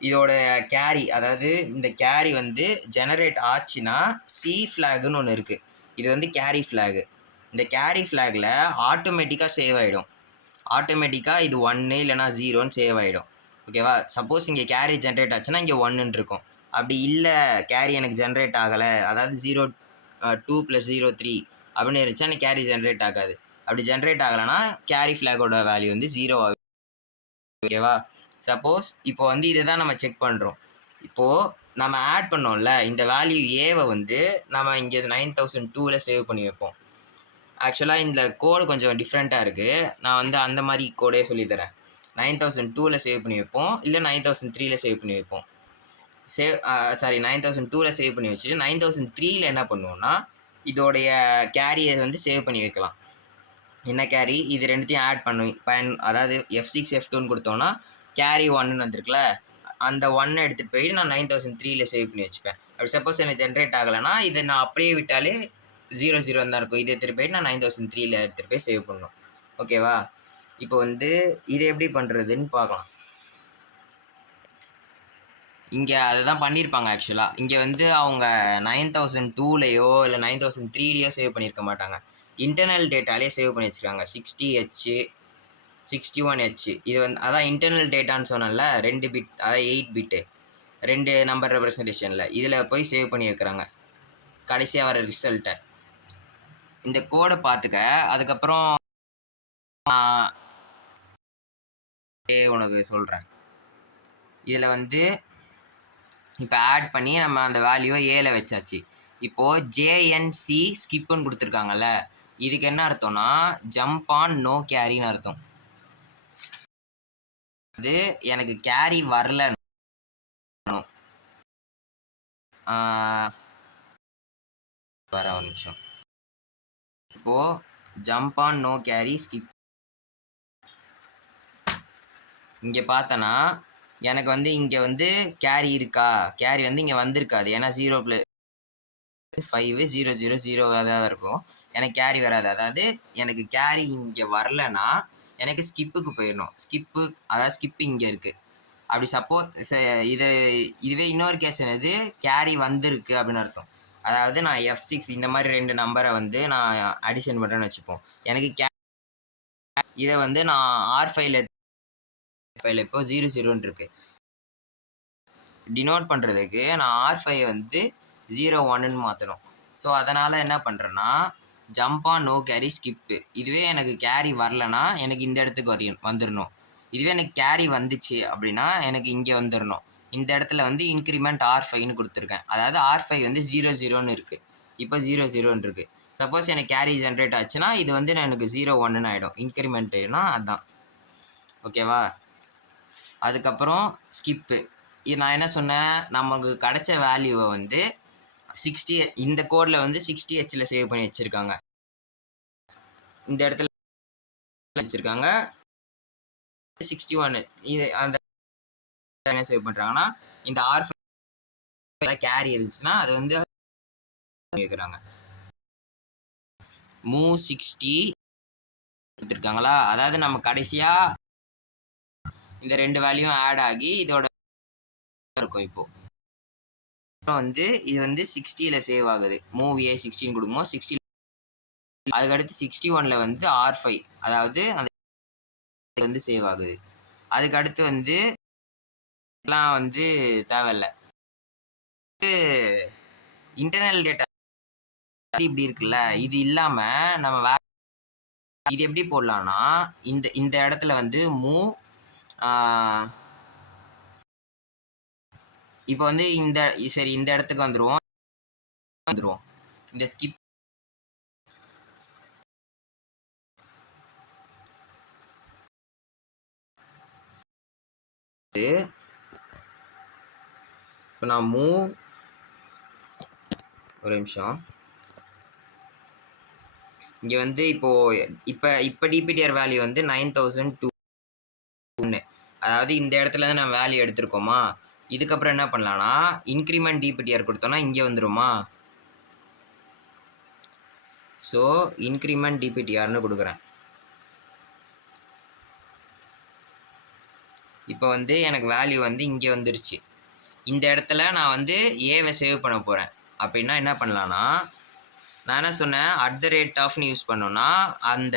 இதோட கேரி, அதாவது இந்த கேரி வந்து ஜெனரேட் ஆச்சுன்னா சி ஃப்ளாகுன்னு ஒன்று இருக்குது. இது வந்து கேரி ஃப்ளாகு. இந்த கேரி ஃப்ளாகில் ஆட்டோமேட்டிக்காக சேவ் ஆகிடும். ஆட்டோமேட்டிக்காக இது 1 இல்லைனா 0ன்னு சேவ் ஆகிடும். ஓகேவா? சப்போஸ் இங்கே கேரி ஜென்ரேட் ஆச்சுன்னா இங்கே 1ன்னு இருக்கும். அப்படி இல்லை, கேரி எனக்கு ஜென்ரேட் ஆகலை, அதாவது 02 + 03 அப்படின்னு இருந்துச்சா எனக்கு கேரி ஜென்ரேட் ஆகாது. அப்படி ஜென்ரேட் ஆகலைன்னா கேரி ஃப்ளாகோட வேல்யூ வந்து 0 ஆகும். ஓகேவா? சப்போஸ் இப்போ வந்து இதை தான் நம்ம செக் பண்ணுறோம். இப்போது நம்ம ஆட் பண்ணோம்ல, இந்த வேல்யூ ஏவை வந்து நம்ம இங்கே 9002ல் சேவ் பண்ணி வைப்போம். ஆக்சுவலாக இந்த கோடு கொஞ்சம் டிஃப்ரெண்ட்டாக இருக்குது. நான் வந்து அந்த மாதிரி கோடே சொல்லித்தரேன். 9002ல் சேவ் பண்ணி வைப்போம், இல்லை 9003ல் சேவ் பண்ணி வைப்போம். சாரி 9002ல் சேவ் பண்ணி வச்சுட்டு 9003ல் என்ன பண்ணுவோம்னா இதோடைய கேரியை வந்து சேவ் பண்ணி வைக்கலாம். என்ன கேரி? இது ரெண்டுத்தையும் ஆட் அதாவது F6 F2ன்னு கொடுத்தோன்னா கேரி 1ன்னு வந்திருக்குல்ல, அந்த 1 எடுத்துகிட்டு போயிட்டு நான் 9003ல் சேவ் பண்ணி வச்சுப்பேன். அப்படி சப்போஸ் எனக்கு ஜென்ரேட் ஆகலைன்னா இதை நான் அப்படியே விட்டாலே 00 தான் இருக்கும். இதை எடுத்துகிட்டு போயிட்டு நான் 9003ல் எடுத்துகிட்டு போய் சேவ் பண்ணணும். ஓகேவா? இப்போ வந்து இதை எப்படி பண்ணுறதுன்னு பார்க்கலாம். இங்கே அதை தான் பண்ணியிருப்பாங்க ஆக்சுவலாக. இங்கே வந்து அவங்க 9002லையோ இல்லை 9003லையோ சேவ் பண்ணியிருக்க மாட்டாங்க. இன்டர்னல் டேட்டாலே சேவ் பண்ணி வச்சுருக்காங்க. 60H 61H இது வந்து அதான் இன்டர்னல் டேட்டான்னு சொன்னேன்ல, 2 பிட், அதாவது 8 பிட்டு, 2 நம்பர் ரெப்ரசன்டேஷனில் இதில் போய் சேவ் பண்ணி வைக்கிறாங்க கடைசியாக வர ரிசல்ட்டை. இந்த கோடை பார்த்துக்க. அதுக்கப்புறம் உனக்கு சொல்கிறேன். இதில் வந்து இப்போ ஆட் பண்ணி நம்ம அந்த வேல்யூவை ஏல வச்சாச்சு. இப்போது ஜேஎன்சி ஸ்கிப்புன்னு கொடுத்துருக்காங்கல்ல, இதுக்கு என்ன அர்த்தம்னா ஜம்ப் ஆன் நோ கேரின்னு அர்த்தம். அது எனக்கு கேரி வரல, வர ஒரு நிமிஷம். இப்போது jump on no carry skip இங்கே பார்த்தனா எனக்கு வந்து இங்கே வந்து கேரி இருக்கா? கேரி வந்து இங்கே வந்திருக்காது. ஏன்னா 0+5 0 0 0 தான் இருக்கும். எனக்கு கேரி வராது. அதாவது எனக்கு கேரி இங்கே வரலன்னா எனக்கு ஸ்கிப்புக்கு போயிடணும். அதாவது ஸ்கிப்பு இங்கே இருக்குது. அப்படி சப்போஸ் இதுவே இன்னொரு கேஸ் என்னது, கேரி வந்திருக்கு அப்படின்னு அர்த்தம். அதாவது நான் F6 இந்த மாதிரி 2 நம்பரை வந்து நான் அடிஷன் பண்ணுறேன்னு வச்சுப்போம். எனக்கு இதை வந்து நான் R5ல் இப்போ 00ன்னு இருக்கு. டினோட் பண்ணுறதுக்கு நான் R5 வந்து 01ன்னு மாற்றணும். ஸோ அதனால் என்ன பண்ணுறேன்னா jump on no carry skip. இதுவே எனக்கு கேரி வரலன்னா எனக்கு இந்த இடத்துக்கு வந்துடணும். இதுவே எனக்கு கேரி வந்துச்சு அப்படின்னா எனக்கு இங்கே வந்துடணும். இந்த இடத்துல வந்து இன்க்ரிமெண்ட் R5ன்னு கொடுத்துருக்கேன். அதாவது R5 வந்து 00ன்னு இருக்குது. இப்போ 00ன்னு இருக்குது. சப்போஸ் எனக்கு கேரி ஜென்ரேட் ஆச்சுன்னா இது வந்து எனக்கு 01ன்னு ஆகிடும். இன்க்ரிமெண்ட்னா அதுதான். ஓகேவா? அதுக்கப்புறம் ஸ்கிப்பு. இது நான் என்ன சொன்னேன், நமக்கு கிடைச்ச வேல்யூவை வந்து 60 இந்த கோடில் வந்து 60Hல சேவ் பண்ணி வச்சுருக்காங்க. இந்த இடத்துல வச்சுருக்காங்க 61. இது அந்த என்ன சேவ் பண்ணுறாங்கன்னா இந்த R5 கேரி இருந்துச்சுன்னா அது வந்து கேட்குறாங்க. மூவ் 60 கொடுத்துருக்காங்களா, அதாவது நம்ம கடைசியாக இந்த 2 வேல்யூவும் ஆட் ஆகி இதோட இருக்கும். இப்போ வந்து இது வந்து 60ல் சேவ் ஆகுது. மூவ் A16 கொடுக்கும்போது 60. அதுக்கடுத்து 61ல் வந்து R5, அதாவது அந்த வந்து சேவ் ஆகுது. அதுக்கு அடுத்து வந்து எல்லாம் வந்து தேவையில்லை. இன்டர்னல் டேட்டா இப்படி இருக்குல்ல, இது இல்லாமல் நம்ம இது எப்படி போடலாம்னா இந்த இடத்துல வந்து மூவ் இப்போ வந்து சரி இந்த இடத்துக்கு வந்துருவோம். இந்த ஸ்கிப் இப்போ நான் மூவ் ஒரு நிமிஷம். இங்கே வந்து இப்போ டிபிடிஆர் வேல்யூ வந்து 9002. அதாவது இந்த இடத்துல தான் நான் வேல்யூ எடுத்திருக்கோமா. இதுக்கப்புறம் என்ன பண்ணலான்னா இன்க்ரிமெண்ட் டிபிடிஆர் கொடுத்தோன்னா இங்கே வந்துருமா. ஸோ இன்க்ரிமெண்ட் டிபிடிஆர்னு கொடுக்குறேன். இப்போ வந்து எனக்கு வேல்யூ வந்து இங்கே வந்துருச்சு. இந்த இடத்துல நான் வந்து ஏவை சேவ் பண்ண போகிறேன். அப்படின்னா என்ன பண்ணலான்னா நான் என்ன சொன்னேன், @ன்னு யூஸ் பண்ணோன்னா அந்த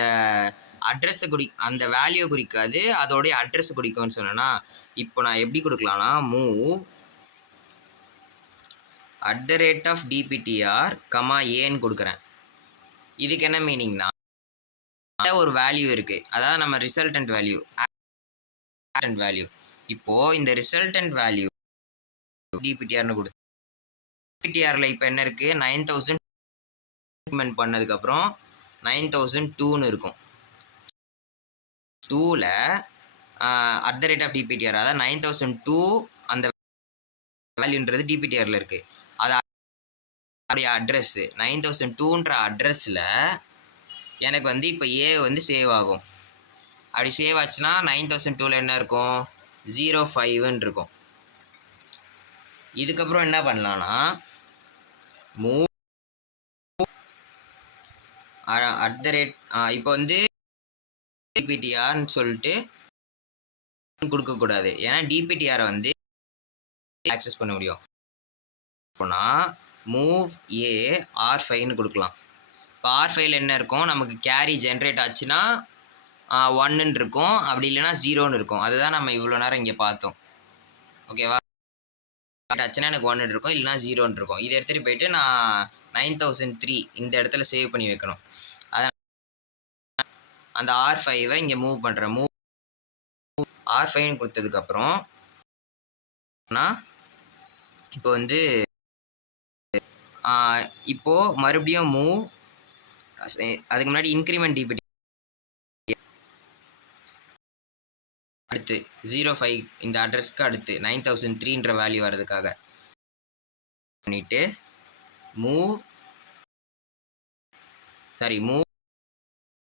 அட்ரஸை அந்த வேல்யூ குறிக்காது, அதோடைய அட்ரஸ் குறிக்கும்னு சொன்னேன்னா இப்போ நான் எப்படி கொடுக்கலான்னா மூவ் @dptr, ஏன்னு கொடுக்குறேன். இதுக்கு என்ன மீனிங்னா ஒரு வேல்யூ இருக்குது, அதாவது நம்ம ரிசல்டன்ட் வேல்யூ. இப்போது இந்த ரிசல்டன்ட் வேல்யூ டிபிடிஆர்னு கொடுத்து டிபிடிஆரில் இப்போ என்ன இருக்குது, 9000 பண்ணதுக்கப்புறம் 9002ன்னு இருக்கும். 2ல @dptr அதாவது 9002 அந்த வேல்யூன்றது dptrல இருக்கு. அது அதோடைய அட்ரஸ் 9002ன்ற அட்ரஸில் எனக்கு வந்து இப்போ ஏ வந்து சேவ் ஆகும். அப்படி சேவ் ஆச்சுன்னா 9002ல் என்ன இருக்கும்? 05ன்னு இருக்கும். இதுக்கப்புறம் என்ன பண்ணலான்னா மூவ் இப்போ வந்து டிபிடிஆர்னு சொல்லிட்டு கொடுக்கக்கூடாது. ஏன்னா டிபிடிஆரை வந்து ஆக்சஸ் பண்ண முடியும். அப்போனா மூவ் ஏ R5ன்னு கொடுக்கலாம். இப்போ R5ல என்ன இருக்கும்? நமக்கு கேரி ஜென்ரேட் ஆச்சுன்னா 1ன்னு இருக்கும். அப்படி இல்லைன்னா 0ன்னு இருக்கும். அதுதான் நம்ம இவ்வளோ நேரம் இங்கே பார்த்தோம். ஓகேவா? ஆச்சுன்னா எனக்கு 1 இருக்கும், இல்லைனா 0ன்னு இருக்கும். இதை எடுத்துகிட்டு போயிட்டு நான் 9003 இந்த இடத்துல சேவ் பண்ணி வைக்கணும். அதை அந்த R5வை இங்கே மூவ் பண்ணுறேன். R5ன்னு கொடுத்ததுக்கப்புறம் நான் இப்போ வந்து இப்போது மறுபடியும் மூவ் அதுக்கு முன்னாடி இன்க்ரிமெண்ட் டிபிடி அடுத்து 05 இந்த அட்ரஸ்க்கு அடுத்து 9003ன்ற வேல்யூ வர்றதுக்காக பண்ணிட்டு மூவ்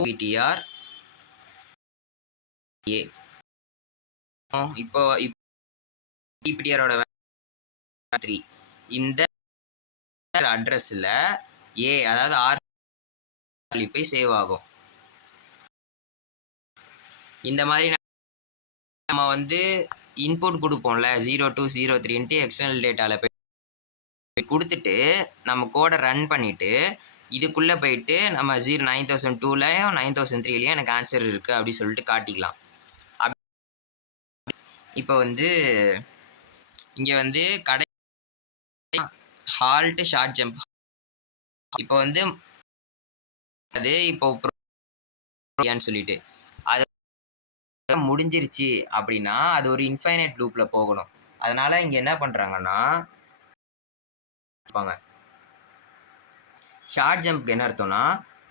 PTR ஏ. இப்போ டிபிடிஆரோட 3 இந்த அட்ரஸில் ஏ அதாவது R போய் சேவ் ஆகும். இந்த மாதிரி நம்ம வந்து இன்புட் கொடுப்போம்ல 0203ன்ட்டு எக்ஸ்டர்னல் டேட்டாவில் போய் கொடுத்துட்டு நம்ம கோடை ரன் பண்ணிவிட்டு இதுக்குள்ளே போயிட்டு நம்ம 9002லையும் 9003லையும் எனக்கு ஆன்சர் இருக்குது அப்படி சொல்லிட்டு காட்டிக்கலாம். இப்போ வந்து இங்கே வந்து கடை ஹால்ட்டு ஷார்ட் ஜம்ப் இப்போ வந்து அது இப்போ சொல்லிட்டு அது முடிஞ்சிருச்சு அப்படின்னா அது ஒரு இன்ஃபைனைட் லூப்ல போகணும். அதனால இங்க என்ன பண்றாங்கன்னா ஷார்ட் ஜம்ப்க்கு என்ன அர்த்தம்னா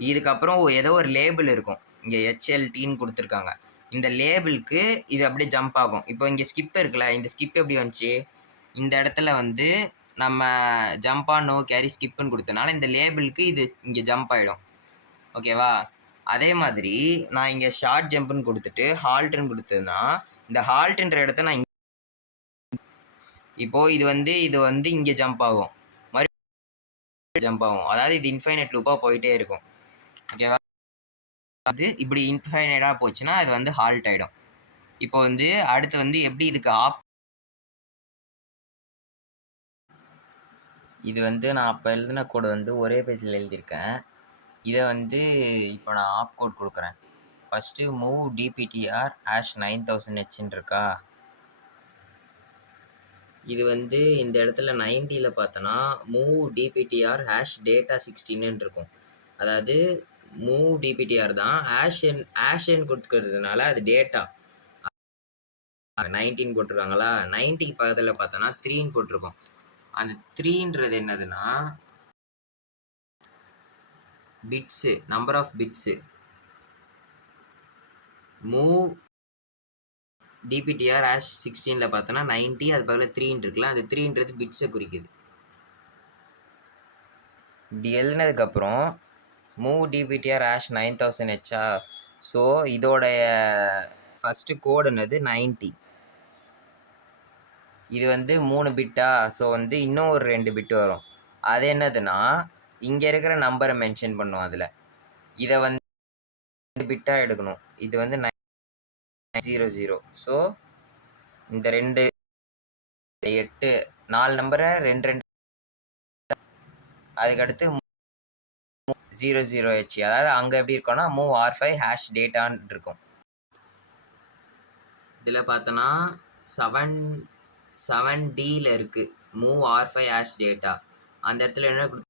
இதுக்கப்புறம் ஏதோ ஒரு லேபிள் இருக்கும். இங்கே HLTன்னு கொடுத்துருக்காங்க. இந்த லேபிளுக்கு இது அப்படியே ஜம்ப் ஆகும். இப்போ இங்கே ஸ்கிப் இருக்குல்ல, இந்த ஸ்கிப் எப்படி வந்துச்சு? இந்த இடத்துல வந்து நம்ம ஜம்ப் ஆன் நோ கேரி ஸ்கிப்புன்னு கொடுத்தனால இந்த லேபிளுக்கு இது இங்கே ஜம்ப் ஆகிடும். ஓகேவா? அதே மாதிரி நான் இங்கே ஷார்ட் ஜம்ப்னு கொடுத்துட்டு ஹால்ட்டுன்னு கொடுத்ததுன்னா இந்த ஹால்ட்டுன்ற இடத்த நான் இப்போது இது வந்து இங்கே ஜம்ப் ஆகும், மறுபடியும் ஜம்ப் ஆகும். அதாவது இது இன்ஃபைனைட் லூப்பாக போயிட்டே இருக்கும். ஓகேவா? அது இப்படி இன்ஃபைனைட்டாக போச்சுன்னா அது வந்து ஹால்ட் ஆகிடும். இப்போ வந்து அடுத்து வந்து எப்படி இதுக்கு இது வந்து நான் அப்போ எழுதின கோடு வந்து ஒரே பேஜில் எழுதியிருக்கேன். இதை வந்து இப்போ நான் ஆப் கோட் கொடுக்குறேன். ஃபஸ்ட்டு மூவ் டிபிடிஆர் #9000Hன்னு இருக்கா. இது வந்து இந்த இடத்துல 90ல் பார்த்தோன்னா மூவ் டிபிடிஆர் #data16ன்னு இருக்கும். அதாவது மூவ் டிபிடிஆர் தான் ஹேஷ்ன்னு கொடுத்துக்கிறதுனால அது டேட்டா 19 போட்டிருக்காங்களா. 90க்கு பக்கத்தில் பார்த்தோன்னா 3ன்னு போட்டிருக்கோம். அந்த 3ன்றது என்னதுன்னா bits, number of bits. Move DPTR #16ல பார்த்தோன்னா 90 அது பக்கத்தில் 3ன்னு இருக்குல்ல, அந்த 3ன்றது பிட்ஸை குறிக்குது. இப்படி எழுதினதுக்கப்புறம் மூவ் டிபிடிஆர் #9000H ஸோ இதோடைய ஃபஸ்ட்டு கோடு என்னது 90. இது வந்து 3 பிட்டா. ஸோ வந்து இன்னும் ஒரு 2 பிட்டு வரும். அது என்னதுன்னா இங்கே இருக்கிற நம்பரை மென்ஷன் பண்ணும். அதில் இதை வந்து பிட்டாக எடுக்கணும். இது வந்து 900. ஸோ இந்த 2 8 4 நம்பரை 2 அதுக்கடுத்து 00H. அதாவது அங்கே எப்படி இருக்கும்னா மூவ் R5 #dataன்னு இருக்கும். இதில் பார்த்தோன்னா 7Dயில் இருக்குது மூவ் R5 #data. அந்த இடத்துல என்ன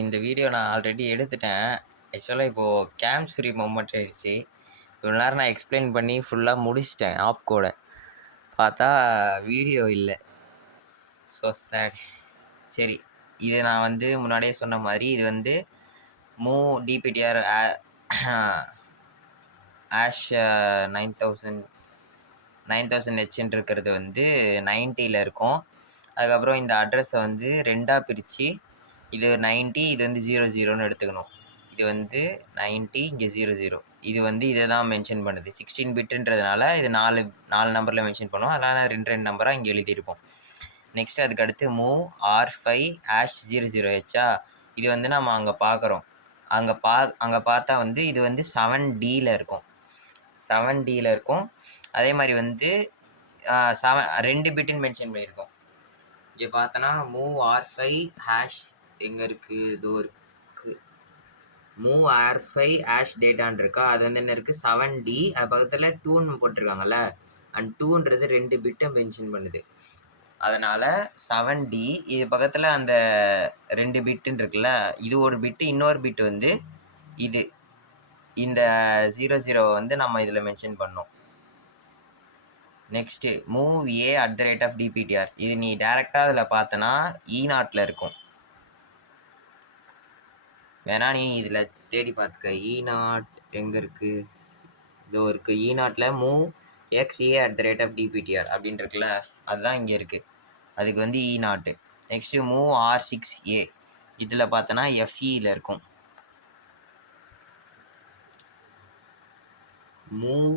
இந்த வீடியோ நான் ஆல்ரெடி எடுத்துட்டேன். ஆக்சுவலாக இப்போது கேம் ஃப்ரீ மொமெண்ட் ஆயிடுச்சு. இவ்வளோ நேரம் நான் எக்ஸ்பிளைன் பண்ணி ஃபுல்லாக முடிச்சிட்டேன் ஆப் கோடை. பார்த்தா வீடியோ இல்லை. So sad. சரி, இது நான் வந்து முன்னாடியே சொன்ன மாதிரி இது வந்து மூவ் டிபிடிஆர் ஆஷ் 9000 ஹெச்ன்னு இருக்கிறது வந்து 90ல் இருக்கும். அதுக்கப்புறம் இந்த அட்ரஸை வந்து 2ஆக பிரித்து இது 90 இது வந்து 00ன்னு எடுத்துக்கணும். இது வந்து 90 இங்கே 00 இது வந்து இதை தான் மென்ஷன் பண்ணுது. 16 பிட்டுன்றதுனால இது 4 நம்பரில் மென்ஷன் பண்ணுவோம். அதனால் 2 நம்பராக இங்கே எழுதியிருப்போம். நெக்ஸ்ட் அதுக்கு அடுத்து மூவ் R5 #00H இது வந்து நம்ம அங்கே பார்க்குறோம். அங்கே பார்த்தா வந்து இது வந்து 7Dயில் இருக்கும். 7Dயில் இருக்கும். அதே மாதிரி வந்து 2 பிட்டுன்னு மென்ஷன் பண்ணியிருக்கோம். இங்கே பார்த்தோன்னா மூவ் R5 ஹேஷ் எங்கே இருக்குது? இதோ இருக்குது. மூவ் R5 ஹேஷ் டேட்டான்னு இருக்கா, அது வந்து என்ன இருக்குது? 7D. அது பக்கத்தில் 2ன்னு போட்டிருக்காங்கல்ல, அண்ட் 2ன்றது 2 பிட்டை மென்ஷன் பண்ணுது. அதனால் 7D இது பக்கத்தில் அந்த 2 பிட்டுன்னு இருக்குல்ல, இது ஒரு பிட்டு, இன்னொரு பிட்டு வந்து இது இந்த 00 வந்து நம்ம இதில் மென்ஷன் பண்ணோம். நெக்ஸ்ட்டு மூவ் A@DPTR இது நீ டேரெக்டாக அதில் பார்த்தனா E0ல் இருக்கும். வேணா நீ இதில் தேடி பார்த்துக்க. E0 எங்கே இருக்குது? இதோ இருக்குது. E0ல் மூவ் XA@DPTR அப்படின்னு இருக்குல்ல, அதுதான் இங்கே இருக்குது. அதுக்கு வந்து E0. நெக்ஸ்ட்டு மூவ் R6A இதில் பார்த்தோன்னா FEயில் இருக்கும். மூவ்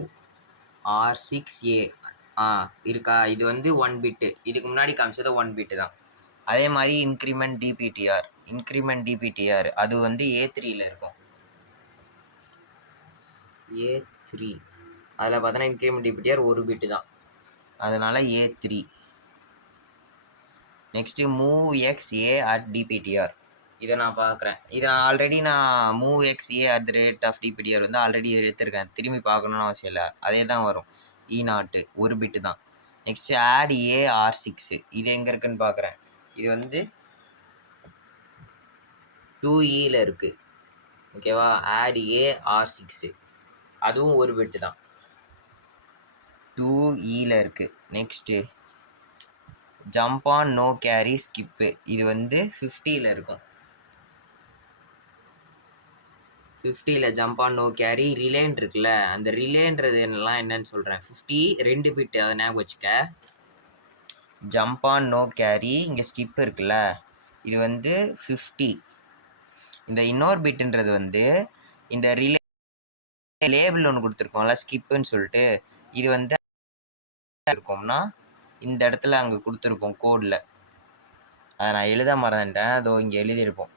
R6A இருக்கா, இது வந்து 1 பிட்டு. இதுக்கு முன்னாடி காமிச்சது 1 பிட்டு தான். அதே மாதிரி இன்க்ரிமெண்ட் டிபிடிஆர் அது வந்து A3யில் இருக்கும். A3 அதில் பார்த்தோன்னா இன்க்ரிமெண்ட் டிபிடிஆர் 1 பிட்டு தான், அதனால் A3. நெக்ஸ்ட்டு மூவ் XA@DPTR இதை நான் பார்க்குறேன். இதை ஆல்ரெடி நான் மூவ் XA@DPTR வந்து ஆல்ரெடி எடுத்திருக்கேன். திரும்பி பார்க்கணுன்னு அவசியம் இல்லை, அதே தான் வரும். E0 1 பிட்டு தான். நெக்ஸ்ட்டு ஆட் AR6 இது எங்கே இருக்குன்னு பார்க்குறேன். இது வந்து 2Eயில் இருக்குது. ஓகேவா? ஆட் AR6 அதுவும் 1 பிட்டு தான், 2Eயில் இருக்குது. Next jump on no carry skip இது வந்து 50யில் இருக்கும். 50யில் ஜம்ப் ஆன் நோ கேரி ரிலேன் இருக்குல்ல, அந்த ரிலேன்றது என்னன்னு சொல்கிறேன். 50 2 பிட்டு, அதை ஞாபகம் வச்சுக்க. ஜம்ப் ஆன் நோ கேரி இங்கே ஸ்கிப் இருக்குல்ல, இது வந்து 50. இந்த இன்னொரு பிட்டுன்றது வந்து இந்த ரிலே லேபிள் ஒன்று கொடுத்துருக்கோம்ல ஸ்கிப்புன்னு சொல்லிட்டு, இது வந்து இருக்கோம்னா இந்த இடத்துல அங்கே கொடுத்துருப்போம் கோடில். அதை நான் எழுத மறந்துட்டேன், அதோ இங்கே எழுதியிருப்போம்.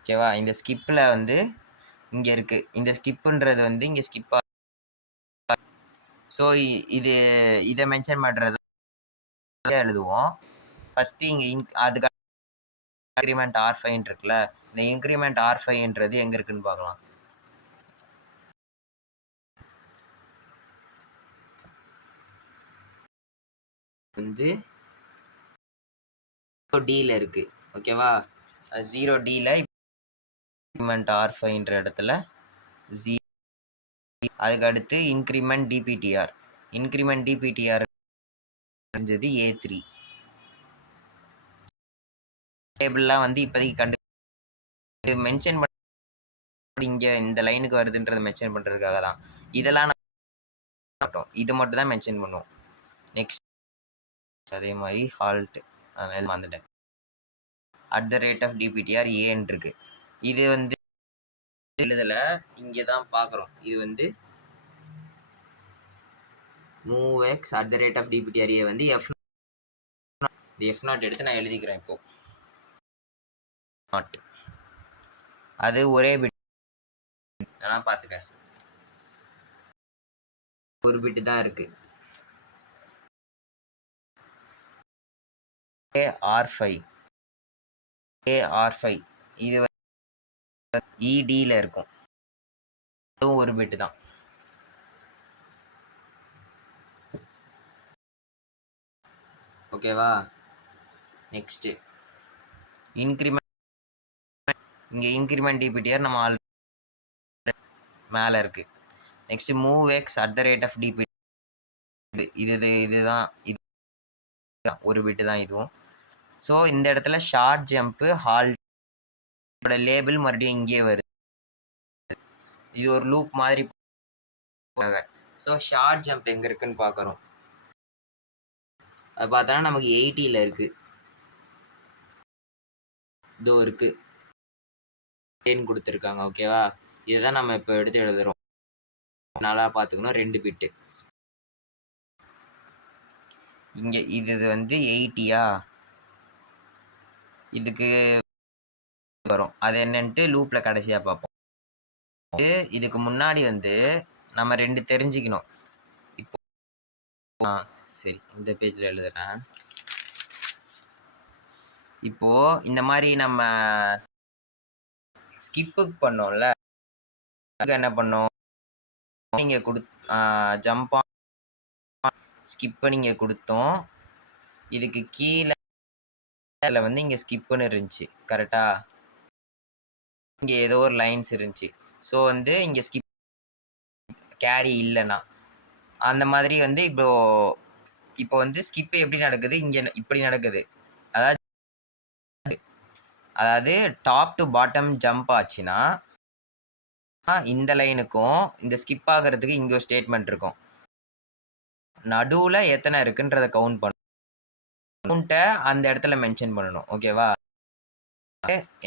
ஓகேவா? இந்த ஸ்கிப்பில் வந்து இங்கே இருக்குது. இந்த ஸ்கிப்புன்றது வந்து இங்கே ஸ்கிப்பாக. ஸோ இதை மென்ஷன் பண்ணுறது எழுதுவோம். ஃபஸ்ட்டு இங்கே அதுக்கு இன்க்ரிமெண்ட் R5 இருக்குல்ல, இந்த இன்க்ரிமெண்ட் R5ன்றது எங்கே இருக்குன்னு பார்க்கலாம். வந்து 0Dயில் இருக்குது. ஓகேவா? 0Dயில் இன்க்ரிமெண்ட் R5ன்ற இடத்துல 0. அதுக்கு அடுத்து இன்க்ரிமெண்ட் டிபிடிஆர் A3 டேபிள்லாம் வந்து இப்போதைக்கு மென்ஷன் பண்ண இங்கே இந்த லைனுக்கு வருதுன்றதை மென்ஷன் பண்ணுறதுக்காக தான். இதெல்லாம் இது மட்டும் தான் மென்ஷன் பண்ணுவோம். நெக்ஸ்ட் அதே மாதிரி ஹால்ட் வந்துட்டேன். @DPTR ஏன்னு இருக்கு. இது வந்து எழுதலை, இங்கே தான் பார்க்குறோம். இது வந்து மூவ் எக்ஸ் @DPTR வந்து F0 எடுத்து நான் எழுதிக்கிறேன். இப்போ நாட் அது ஒரே பிட், ஆனால் பார்த்துக்க 1 பிட்டு தான் இருக்குது. AR5 இது EDயில் இருக்கும். அதுவும் 1 பிட்டு தான். ஓகேவா? நெக்ஸ்ட்டு இன்க்ரிமெண்ட் இங்கே இன்க்ரிமெண்ட் டிபிடிஆர் நம்ம மேலே இருக்குது. நெக்ஸ்ட்டு மூவ் எக்ஸ் @DPTR இதுதான் 1 பிட்டு தான் இதுவும். ஸோ இந்த இடத்துல ஷார்ட் ஜம்ப்பு ஹால்ட் லேபிள் மறுபடியும் இங்கே வருது. இது ஒரு லூப் மாதிரி. ஸோ ஷார்ட் ஜம்ப் எங்கே இருக்குன்னு பார்க்குறோம். அது பார்த்தோன்னா நமக்கு 80ல் இருக்குது. இதோ இருக்குது 10 கொடுத்துருக்காங்க. ஓகேவா, இதை தான் நம்ம இப்போ எடுத்து எழுதுகிறோம். நல்லா பார்த்துக்கணும். 2 பிட்டு இங்கே. இது வந்து 80யா, இதுக்கு வரும். அது என்னன்ட்டு லூப்பில் கடைசியாக பார்ப்போம். இதுக்கு முன்னாடி வந்து நம்ம 2 தெரிஞ்சுக்கணும். இப்போ சரி, இந்த பேஜில் எழுதுறேன். இப்போ இந்த மாதிரி நம்ம ஸ்கிப்புக்கு பண்ணோம்ல, என்ன பண்ணோம், நீங்கள் ஜம்ப் ஸ்கிப்பை நீங்கள் கொடுத்தோம். இதுக்கு கீழே வந்து இங்கே ஸ்கிப்புன்னு இருந்துச்சு. கரெக்டா, இங்கே ஏதோ ஒரு லைன்ஸ் இருந்துச்சு. ஸோ வந்து இங்கே ஸ்கிப் கேரி இல்லைன்னா அந்த மாதிரி வந்து இப்போ வந்து ஸ்கிப்பு எப்படி நடக்குது, இங்கே இப்படி நடக்குது. அதாவது டாப் டு பாட்டம் ஜம்ப் ஆச்சுன்னா இந்த லைனுக்கும் இந்த ஸ்கிப் ஆகிறதுக்கு இங்கே ஒரு ஸ்டேட்மெண்ட் இருக்கும். நடுவில் எத்தனை இருக்குன்றதை கவுண்ட் பண்ணணும். கவுண்ட்டை அந்த இடத்துல மென்ஷன் பண்ணணும். ஓகேவா,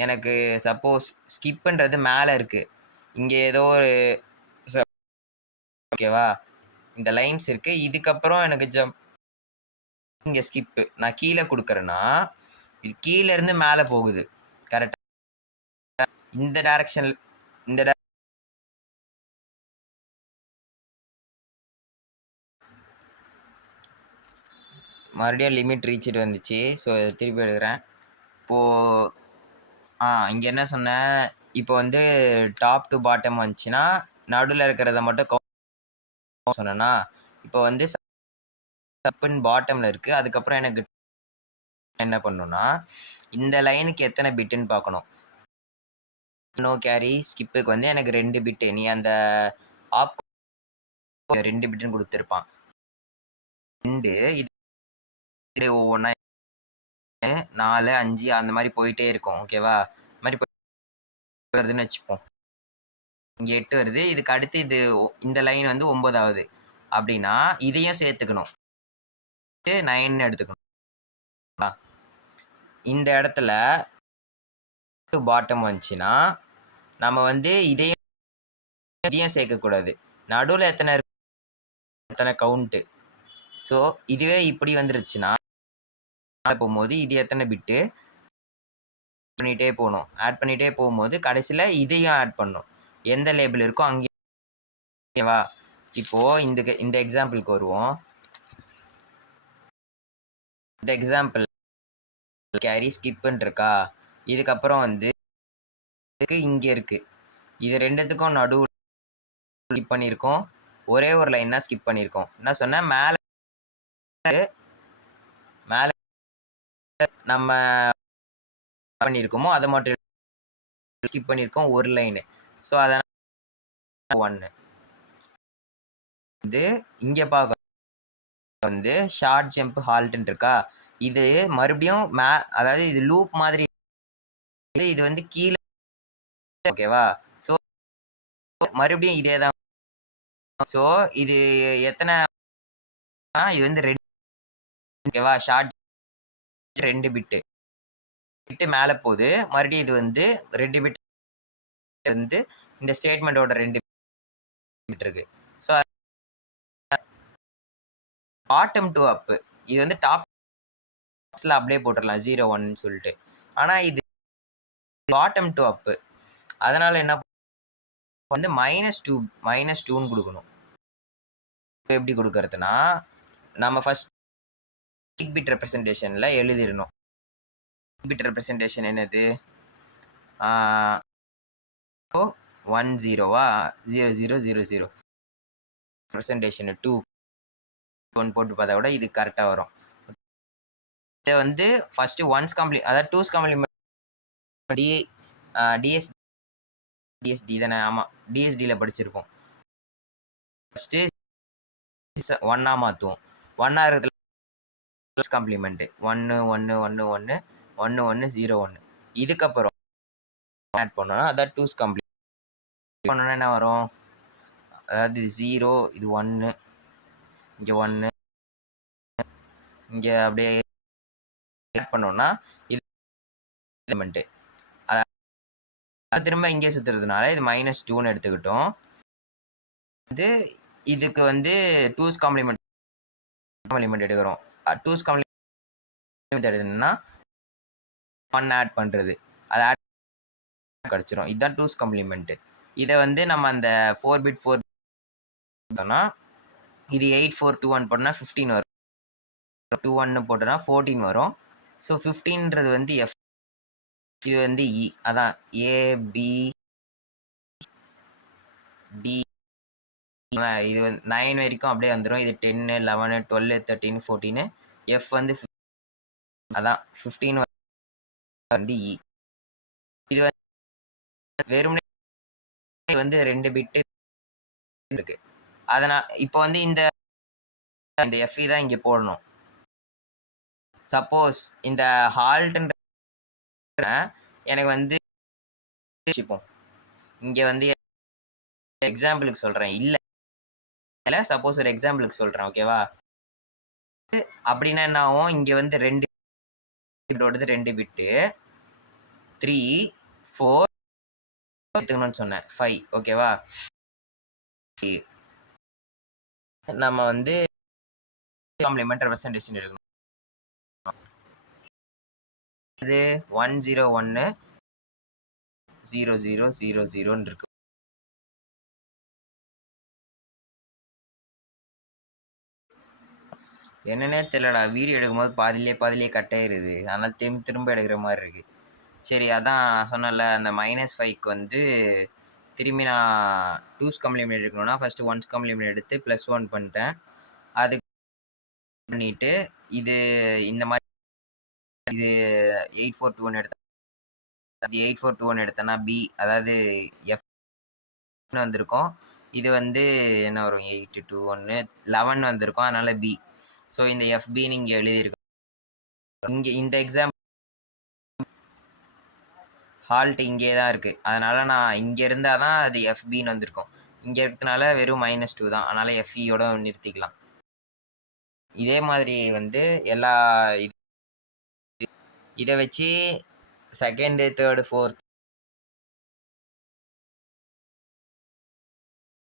எனக்கு சப்போஸ் ஸ்கிப்புன்றது மேலே இருக்குது, இங்கே ஏதோ ஒரு ஓகேவா இந்த லைன்ஸ் இருக்குது, இதுக்கப்புறம் எனக்கு ஜம்ப் இங்கே ஸ்கிப்பு நான் கீழே கொடுக்குறேன்னா இது கீழே இருந்து மேலே போகுது. கரெக்டாக இந்த டைரக்ஷனில் மறுபடியும் லிமிட் ரீச்சிட்டு வந்துச்சு. ஸோ இதை திருப்பி எடுக்கிறேன். இப்போது இங்கே என்ன சொன்னேன், இப்போ வந்து டாப் டு பாட்டம் வந்துச்சுன்னா நடுவில் இருக்கிறத மட்டும் சொன்னேன்னா, இப்போ வந்து சப்புன்னு பாட்டமில் இருக்குது. அதுக்கப்புறம் எனக்கு என்ன பண்ணணும்னா இந்த லைனுக்கு எத்தனை பிட்டுன்னு பார்க்கணும். நோ கேரி ஸ்கிப்புக்கு வந்து எனக்கு 2 பிட்டு, நீ அந்த ஆப் 2 பிட்டுன்னு கொடுத்துருப்பான். 2 இது ஒவ்வொன்றா 4 5 அந்த மாதிரி போயிட்டே இருக்கும். ஓகேவா, இந்த மாதிரி வருதுன்னு வச்சுப்போம். இங்கே 8 வருது. இதுக்கு அடுத்து இந்த லைன் வந்து 9ஆவது அப்படின்னா இதையும் சேர்த்துக்கணும், 9 எடுத்துக்கணும். இந்த இடத்துல பாட்டம் வந்துச்சுன்னா நம்ம வந்து இதையும் சேர்க்கக்கூடாது. நடுவில் எத்தனை கவுண்ட்டு. ஸோ இதுவே இப்படி வந்துருச்சுன்னா போகும்போது இது எத்தனை பிட்டு பண்ணிகிட்டே போகணும். ஆட் பண்ணிகிட்டே போகும்போது கடைசியில் இதையும் ஆட் பண்ணணும். எந்த லேபிள் இருக்கோ அங்கே. ஓகேவா, இப்போது இந்த எக்ஸாம்பிளுக்கு வருவோம். இந்த எக்ஸாம்பிள் கேரி ஸ்கிப்புன்னு இருக்கா, இதுக்கப்புறம் வந்து இங்கே இருக்குது. இது ரெண்டுத்துக்கும் நடுவில் ஸ்கிப் பண்ணியிருக்கோம். ஒரே ஒரு லைன் தான் ஸ்கிப் பண்ணியிருக்கோம். என்ன சொன்னேன், மேலே நம்ம பண்ணியிருக்கோமோ அதை மட்டும் ஸ்கிப் பண்ணியிருக்கோம், ஒரு லைனு. ஸோ அதனால் 1 வந்து இங்கே பார்க்க வந்து ஷார்ட் ஜம்ப் ஹால்ட்டுன்னு இருக்கா, இது மறுபடியும் அதாவது இது லூப் மாதிரி, இது வந்து கீழே. ஓகேவா, ஸோ மறுபடியும் இதே தான். ஸோ இது எத்தனை, இது வந்து 2. ஓகேவா, ஷார்ட் 2 பிட்டு மேலே போகுது. மறுபடியும் இது வந்து 2 பிட் வந்து இந்த ஸ்டேட்மெண்ட்டோட 2 பிட் இருக்கு. ஸோ பாட்டம் டு அப்பு இது வந்து டாப்ஸில் அப்படியே போட்டுடலாம் 0 1 சொல்லிட்டு. ஆனால் இது பாட்டம் டு அப்பு, அதனால என்ன வந்து -2 கொடுக்கணும். எப்படி கொடுக்கறதுனா நம்ம ஃபர்ஸ்ட் பிட் ரெப்ரசன்டேஷனில் எழுதிடணும். பிட் ரெப்ரசன்டேஷன் என்னது, 1 0வா 0 0 0 0 ரெப்ரசன்டேஷன் 2 1 போட்டு பார்த்தா கூட இது கரெக்டாக வரும். இதை வந்து ஃபர்ஸ்ட் ஒன்ஸ் கம்ப்ளீட், அதாவது 2's காம்ப்ளிமெண்ட் டிஎஸ்டி தானே, ஆமாம் டிஎஸ்டியில் படிச்சிருப்போம். ஃபஸ்ட்டு 1ஆக மாற்றுவோம். 1ஆக இருக்கிறதுல ப்ளஸ் காம்ப்ளிமெண்ட் 1 1 1 1 1 1 0 1 இதுக்கப்புறம் ஆட் பண்ணோம்னா அதான் டூஸ் காம்ப்ளிமெண்ட் பண்ணோன்னா என்ன வரும்? அதாவது 0 இது 1 இங்கே 1 இங்கே அப்படியே ஆட் பண்ணோம்னா இது எலிமெண்ட்டு அது திரும்ப இங்கே சுற்றுறதுனால இது -2ன்னு எடுத்துக்கிட்டோம். வந்து இதுக்கு வந்து டூஸ் காம்ப்ளிமெண்ட் எடுக்கிறோம். டூஸ் காம்ப்ளிமெண்ட் எடுக்கணும்னா 1 ஆட் பண்ணுறது அது ஆட் கிடச்சிரும். இதுதான் டூஸ் காம்ப்ளிமெண்ட். இதை வந்து நம்ம அந்த 4 பிட் பார்த்தோம்னா இது 8421 போட்டோம்னா 15 வரும். 21 போட்டோம்னா 14 வரும். ஸோ 15ன்றது வந்து எஃப், இது வந்து இ. அதான் ஏ பி டி இது வந்து 9 வரைக்கும் அப்படியே வந்துடும். இது 10 11 12 13 14 எஃப் வந்து அதான் 15 வந்து இ. இது வந்து வெறுமனே வந்து 2 பிட்டு இருக்கு. அதனால் இப்போ வந்து இந்த எஃப்இ தான் இங்கே போடணும். சப்போஸ் இந்த ஹால்ட்ன்ற எனக்கு வந்து இங்கே வந்து எக்ஸாம்பிளுக்கு சொல்கிறேன். இல்லை சப்போஸ் ஒரு எக்ஸாம்பிளுக்கு சொல்கிறேன். ஓகேவா? அப்படின்னா என்ன ஆகும்? இங்கே வந்து 2 பிட்டோடது 2 பிட்டு 3 4 எடுத்துக்கணும்னு சொன்னேன் 5. ஓகேவா? நம்ம வந்து காம்ப்ளிமெண்ட் ரெப்ரசன்டேஷன் எடுக்கணும். இது 101 0000 இருக்கு. என்னன்னே தெரியலடா, வீடியோ எடுக்கும்போது பாதிலே கட் ஆயிருது. அதனால் திரும்ப எடுக்கிற மாதிரி இருக்கு. சரி, அதான் சொன்னல அந்த -5க்கு வந்து திரும்பி நான் டூஸ் காம்ப்ளிமெண்ட் எடுக்கணும்னா ஃபர்ஸ்ட் ஒன்ஸ் காம்ப்ளிமெண்ட் எடுத்து +1 பண்ணிட்டேன். அது பண்ணிட்டு இது இந்த மாதிரி இது 8421 எடுத்தேன். 8421 எடுத்தேன்னா பி, அதாவது எஃப் வந்திருக்கும். இது வந்து என்ன வரும்? 821 11 வந்திருக்கும். அதனால பி. ஸோ இந்த எஃபின்னு இங்கே எழுதியிருக்கோம். இங்கே இந்த எக்ஸாம் ஹால்ட் இங்கே தான் இருக்குது. அதனால் நான் இங்கே இருந்தால் தான் அது எஃபின்னு வந்திருக்கும். இங்கே இருக்கிறதுனால வெறும் -2 தான். அதனால் எஃப்இயோட நிறுத்திக்கலாம். இதே மாதிரி வந்து எல்லா இதை வச்சு செகண்டு தேர்டு ஃபோர்த்